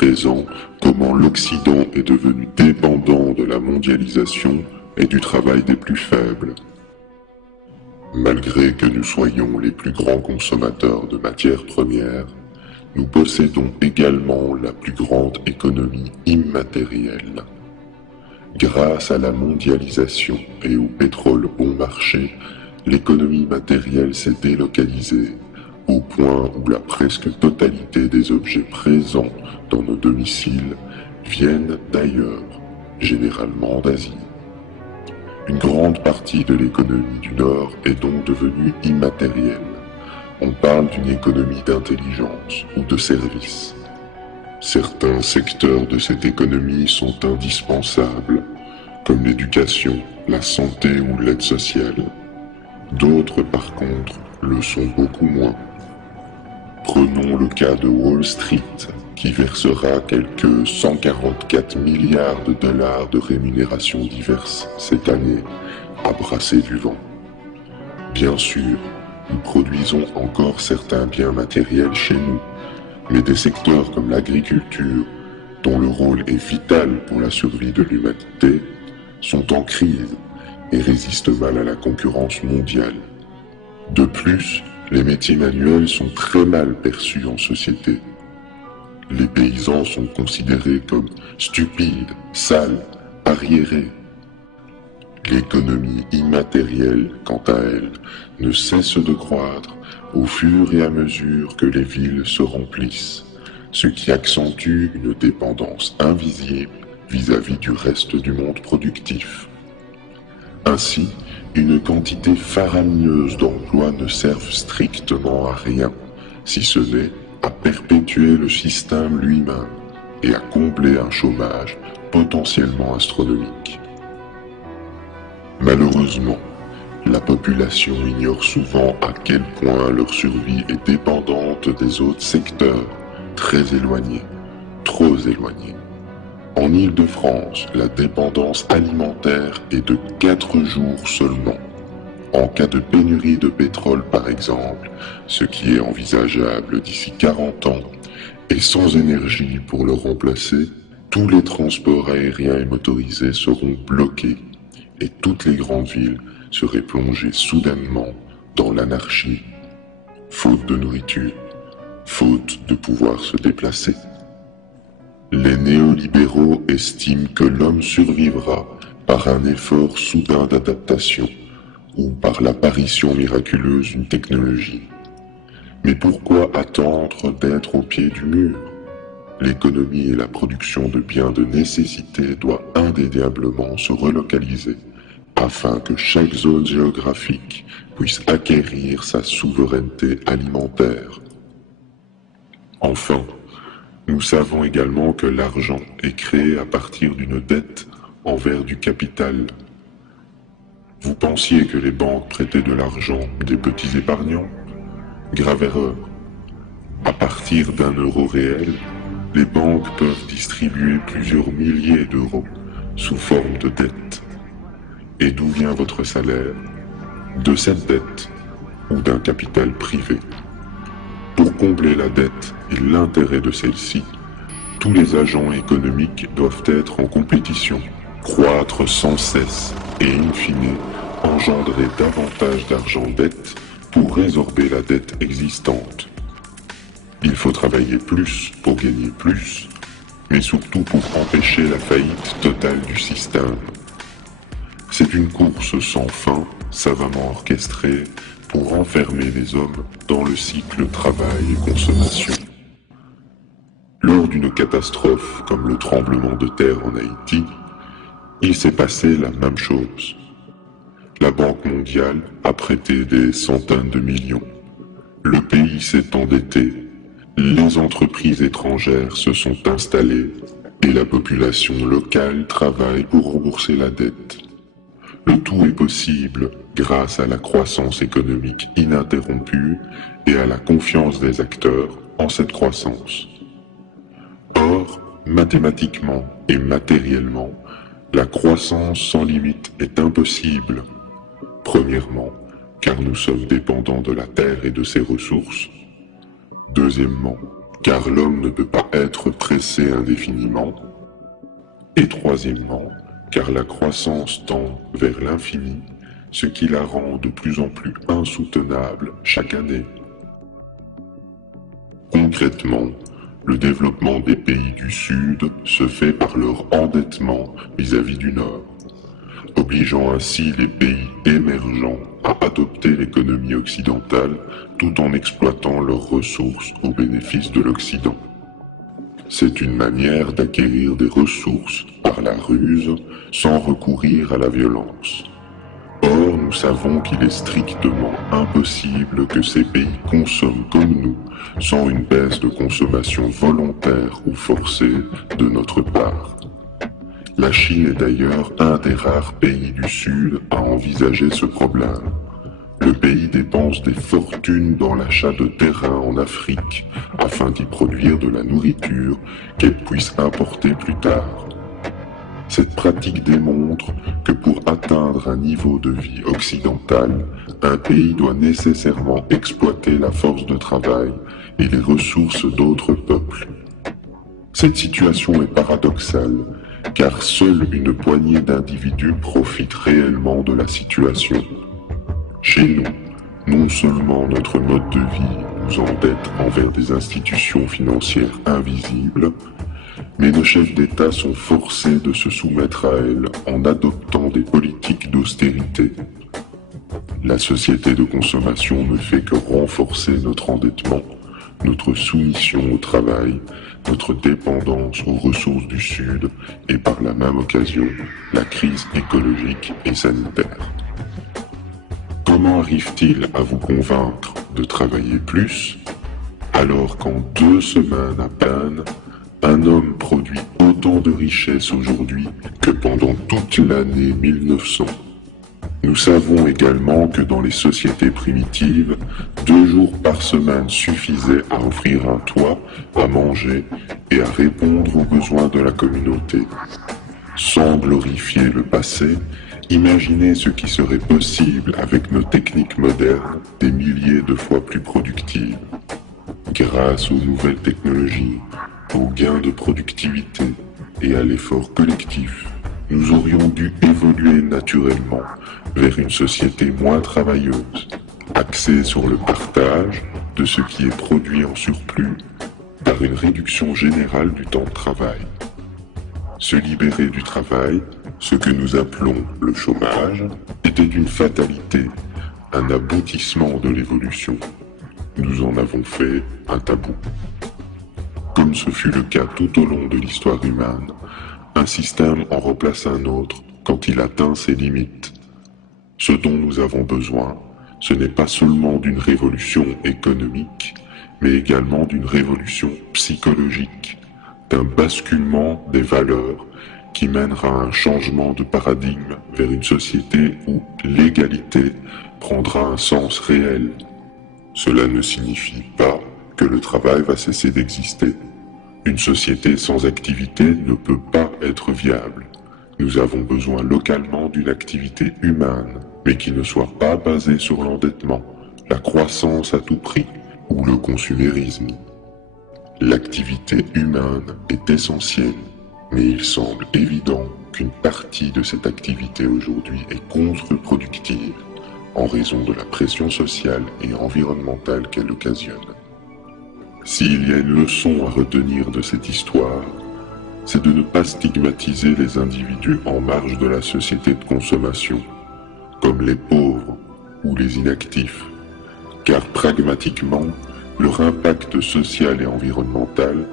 présent comment l'Occident est devenu dépendant de la mondialisation et du travail des plus faibles. Malgré que nous soyons les plus grands consommateurs de matières premières, nous possédons également la plus grande économie immatérielle. Grâce à la mondialisation et au pétrole bon marché, l'économie matérielle s'est délocalisée, au point où la presque totalité des objets présents dans nos domiciles viennent d'ailleurs, généralement d'Asie. Une grande partie de l'économie du Nord est donc devenue immatérielle. On parle d'une économie d'intelligence ou de services. Certains secteurs de cette économie sont indispensables, comme l'éducation, la santé ou l'aide sociale. D'autres, par contre, le sont beaucoup moins. Prenons le cas de Wall Street, qui versera quelques 144 milliards de dollars de rémunérations diverses cette année, à brasser du vent. Bien sûr, nous produisons encore certains biens matériels chez nous, mais des secteurs comme l'agriculture, dont le rôle est vital pour la survie de l'humanité, sont en crise et résistent mal à la concurrence mondiale. De plus, les métiers manuels sont très mal perçus en société. Les paysans sont considérés comme stupides, sales, arriérés. L'économie immatérielle, quant à elle, ne cesse de croître au fur et à mesure que les villes se remplissent, ce qui accentue une dépendance invisible vis-à-vis du reste du monde productif. Ainsi, une quantité faramineuse d'emplois ne servent strictement à rien, si ce n'est à perpétuer le système lui-même et à combler un chômage potentiellement astronomique. Malheureusement, la population ignore souvent à quel point leur survie est dépendante des autres secteurs, très éloignés, trop éloignés. En Île-de-France, la dépendance alimentaire est de 4 jours seulement. En cas de pénurie de pétrole par exemple, ce qui est envisageable d'ici 40 ans, et sans énergie pour le remplacer, tous les transports aériens et motorisés seront bloqués et toutes les grandes villes seraient plongées soudainement dans l'anarchie, faute de nourriture, faute de pouvoir se déplacer. Les néolibéraux estiment que l'homme survivra par un effort soudain d'adaptation ou par l'apparition miraculeuse d'une technologie. Mais pourquoi attendre d'être au pied du mur? L'économie et la production de biens de nécessité doivent indéniablement se relocaliser afin que chaque zone géographique puisse acquérir sa souveraineté alimentaire. Enfin, nous savons également que l'argent est créé à partir d'une dette envers du capital. Vous pensiez que les banques prêtaient de l'argent des petits épargnants? Grave erreur. À partir d'un euro réel, les banques peuvent distribuer plusieurs milliers d'euros sous forme de dette. Et d'où vient votre salaire? De cette dette ou d'un capital privé. Pour combler la dette et l'intérêt de celle-ci, tous les agents économiques doivent être en compétition, croître sans cesse et in fine engendrer davantage d'argent-dette pour résorber la dette existante. Il faut travailler plus pour gagner plus, mais surtout pour empêcher la faillite totale du système. C'est une course sans fin, savamment orchestrée, pour enfermer les hommes dans le cycle travail et consommation. Lors d'une catastrophe comme le tremblement de terre en Haïti, il s'est passé la même chose. La Banque mondiale a prêté des centaines de millions. Le pays s'est endetté, les entreprises étrangères se sont installées et la population locale travaille pour rembourser la dette. Le tout est possible grâce à la croissance économique ininterrompue et à la confiance des acteurs en cette croissance. Or, mathématiquement et matériellement, la croissance sans limite est impossible. Premièrement, car nous sommes dépendants de la Terre et de ses ressources. Deuxièmement, car l'homme ne peut pas être pressé indéfiniment. Et troisièmement, car la croissance tend vers l'infini, ce qui la rend de plus en plus insoutenable chaque année. Concrètement, le développement des pays du Sud se fait par leur endettement vis-à-vis du Nord, obligeant ainsi les pays émergents à adopter l'économie occidentale tout en exploitant leurs ressources au bénéfice de l'Occident. C'est une manière d'acquérir des ressources par la ruse sans recourir à la violence. Or, nous savons qu'il est strictement impossible que ces pays consomment comme nous, sans une baisse de consommation volontaire ou forcée de notre part. La Chine est d'ailleurs un des rares pays du Sud à envisager ce problème. Le pays dépense des fortunes dans l'achat de terrains en Afrique, afin d'y produire de la nourriture qu'elle puisse importer plus tard. Cette pratique démontre que pour atteindre un niveau de vie occidental, un pays doit nécessairement exploiter la force de travail et les ressources d'autres peuples. Cette situation est paradoxale, car seule une poignée d'individus profite réellement de la situation. Chez nous, non seulement notre mode de vie nous endette envers des institutions financières invisibles, mais nos chefs d'État sont forcés de se soumettre à elles en adoptant des politiques d'austérité. La société de consommation ne fait que renforcer notre endettement, notre soumission au travail, notre dépendance aux ressources du Sud et par la même occasion, la crise écologique et sanitaire. Comment arrive-t-il à vous convaincre de travailler plus, alors qu'en 2 semaines à peine, un homme produit autant de richesses aujourd'hui que pendant toute l'année 1900. Nous savons également que dans les sociétés primitives, 2 jours par semaine suffisaient à offrir un toit, à manger et à répondre aux besoins de la communauté. Sans glorifier le passé, imaginez ce qui serait possible avec nos techniques modernes, des milliers de fois plus productives. Grâce aux nouvelles technologies, aux gains de productivité et à l'effort collectif, nous aurions dû évoluer naturellement vers une société moins travailleuse, axée sur le partage de ce qui est produit en surplus par une réduction générale du temps de travail. Se libérer du travail, ce que nous appelons le chômage, était une fatalité, un aboutissement de l'évolution. Nous en avons fait un tabou. Comme ce fut le cas tout au long de l'histoire humaine, un système en remplace un autre quand il atteint ses limites. Ce dont nous avons besoin, ce n'est pas seulement d'une révolution économique, mais également d'une révolution psychologique, d'un basculement des valeurs qui mènera à un changement de paradigme vers une société où l'égalité prendra un sens réel. Cela ne signifie pas que le travail va cesser d'exister. Une société sans activité ne peut pas être viable. Nous avons besoin localement d'une activité humaine, mais qui ne soit pas basée sur l'endettement, la croissance à tout prix ou le consumérisme. L'activité humaine est essentielle, mais il semble évident qu'une partie de cette activité aujourd'hui est contre-productive en raison de la pression sociale et environnementale qu'elle occasionne. S'il y a une leçon à retenir de cette histoire, c'est de ne pas stigmatiser les individus en marge de la société de consommation, comme les pauvres ou les inactifs, car pragmatiquement, leur impact social et environnemental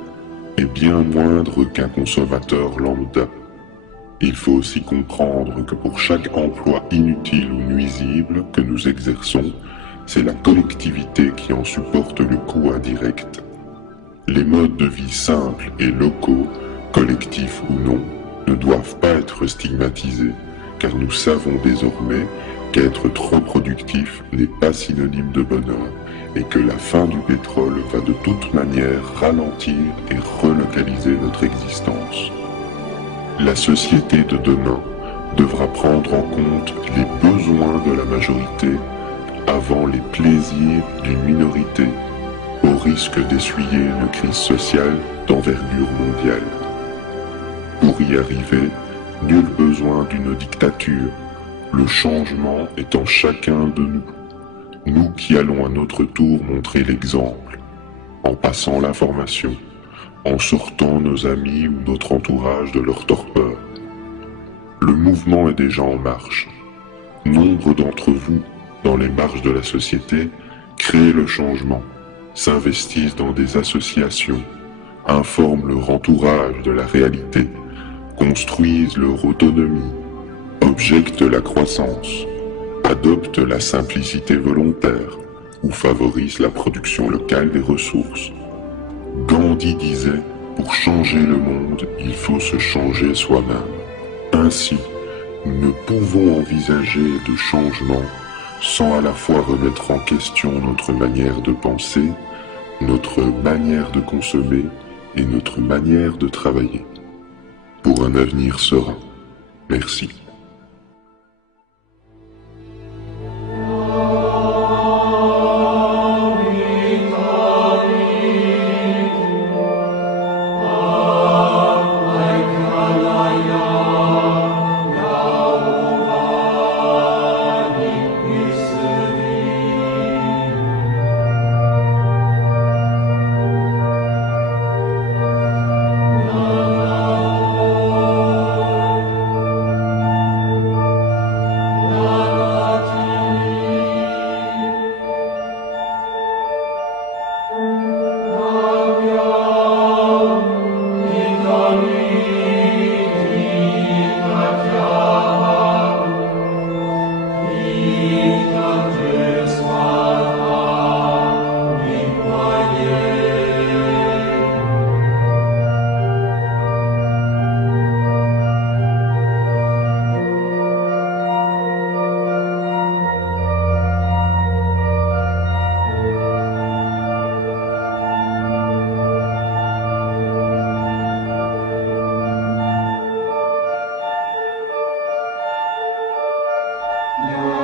est bien moindre qu'un consommateur lambda. Il faut aussi comprendre que pour chaque emploi inutile ou nuisible que nous exerçons, c'est la collectivité qui en supporte le coût indirect. Les modes de vie simples et locaux, collectifs ou non, ne doivent pas être stigmatisés, car nous savons désormais qu'être trop productif n'est pas synonyme de bonheur et que la fin du pétrole va de toute manière ralentir et relocaliser notre existence. La société de demain devra prendre en compte les besoins de la majorité avant les plaisirs d'une minorité, au au risque d'essuyer une crise sociale d'envergure mondiale. Pour y arriver, nul besoin d'une dictature. Le changement est en chacun de nous. Nous qui allons à notre tour montrer l'exemple, en passant l'information, en sortant nos amis ou notre entourage de leur torpeur. Le mouvement est déjà en marche. Nombre d'entre vous, dans les marges de la société, créent le changement, s'investissent dans des associations, informent leur entourage de la réalité, construisent leur autonomie, objectent la croissance, adoptent la simplicité volontaire ou favorisent la production locale des ressources. Gandhi disait, pour changer le monde, il faut se changer soi-même. Ainsi, nous ne pouvons envisager de changement sans à la fois remettre en question notre manière de penser, notre manière de consommer et notre manière de travailler. Pour un avenir serein. Merci. Yeah.